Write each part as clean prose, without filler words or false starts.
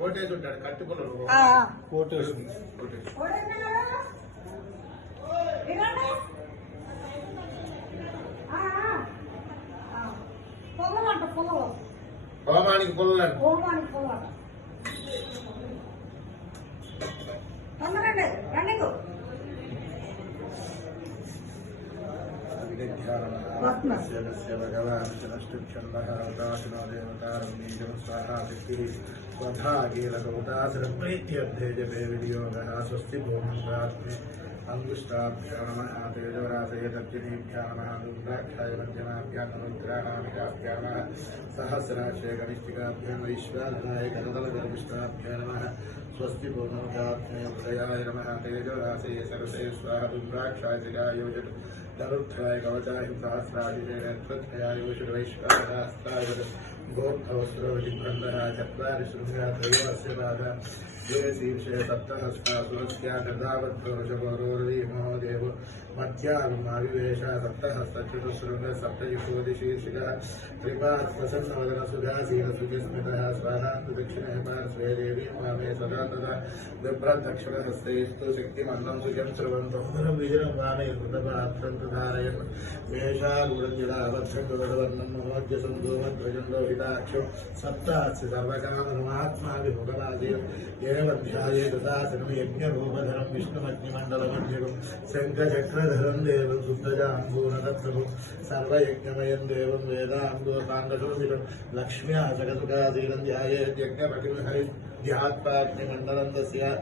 కోటేసి ఉంటాడు కట్టుకున్నారు కోటేసి హోమానికి పొలాలంట स्वस्ति भूमि अंगुष्ठाभ्यां नमः तेजोराशय दक्षिणेभ्यः नमः दुर्गाक्षाय वञ्जनाभ्यां नमोग्रहामिकाभ्यां नमः सहस्राक्षय कनिष्ठिकाभ्यां वैश्वानराय कदलगर्भिष्ठाभ्यां नमः स्वस्ति भूमोगात्मय हृदयाय नमः तेजोराशय सरसे स्वाहा दुर्गाक्षाय त्रिगायोजन तरुक्षाय कवचाय सहस्रादिशय नक्षत्राय योषुड वैश्वानरास्ताय गोप्तवस्त्रवतिबन्धः चत्वारि शृङ्गा त्रयोस्य पादः शीर्षे सप्तहस्ता सुरस्या गदावद्घोषगौरोर्वी महोदेव मध्याविवेश सप्तहस्तचतुशृङ्ग सप्तयुगोदिशीर्षिकः त्रिपार्श्वसन्नवदन सुधासीन सुखस्मितः स्वाहान्तु दक्षिणे पार्श्वे देवी वामे सदा तदा बिभ्रद्दक्षिणहस्तैस्तु शक्तिमन्नं सुखं स्रवन्तं विजयं वामे कृतपात्रं धारयन् वेषागुरञ्जलावद्धं महोद्यसन्दोमध्वजं लोहिताक्षं सप्तास्य सर्वकाममात्मा विभुगराजयम् ध्याये ददासनं यज्ञरूपधरं विष्णुमग्निमण्डलमध्यगं शङ्खचक्रधरं देवं शुद्धजाम्बूनदत्तभुं सर्वयज्ञमयं देवं वेदाम्बोपाण्डशोभितं लक्ष्म्या जगदुगादीनं ध्यायेद्यज्ञपतिं हरिध्यात्पाग्निमण्डलं तस्य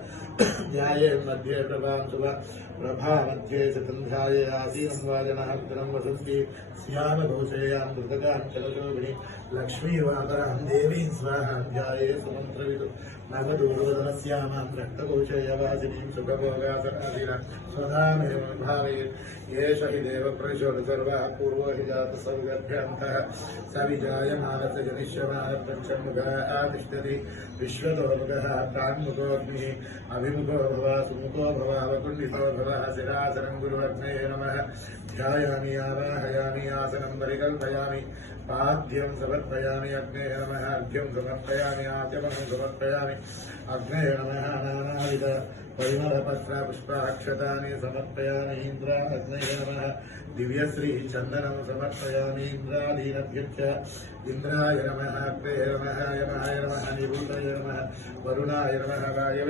ध्यायेन्मध्ये प्रभां शुभ प्रभामध्ये शतं ध्याये आसीनं वाजनहस्तिनं वसन्ति स्यामघोषेयां मृतकाञ्चलशोभिनी लक्ष्मीवातरां देवीं स्वाहां ध्याये सुमन्त्रविदुः नवदूर्वदनस्यामां रक्तकोशयवासिनीं सुखभोगासनादिना स्वधामेव भावयेत् एष हि देवप्रचोद सर्वः पूर्वो हि जातसौगभ्यन्तः स विजायमानस्य जनिष्यमानप्रक्षमुखः आतिष्ठति विश्वतोमुखः प्राङ्मुखोऽग्निः अभिमुखो भव सुमुखो भव अवकुण्डितो भवः शिरासनं गुरुवग्ने नमः ध्यायामि आवाहयामि आसनं परिकल्पयामि पाद्यं समर्पयामि अग्ने नमः अर्घ्यं समर्पयामि आचमनं समर्पयामि अग्ने नमः नानाविध परिमलपत्र पुष्पाक्षतानि समर्पयामि इन्द्र अग्ने नमः दिव्यश्री चन्दनं समर्पयामि इन्द्रादीनभ्यश्च इन्द्राय नमः अग्ने नमः यमाय नमः निभूताय नमः वरुणाय नमः वायवे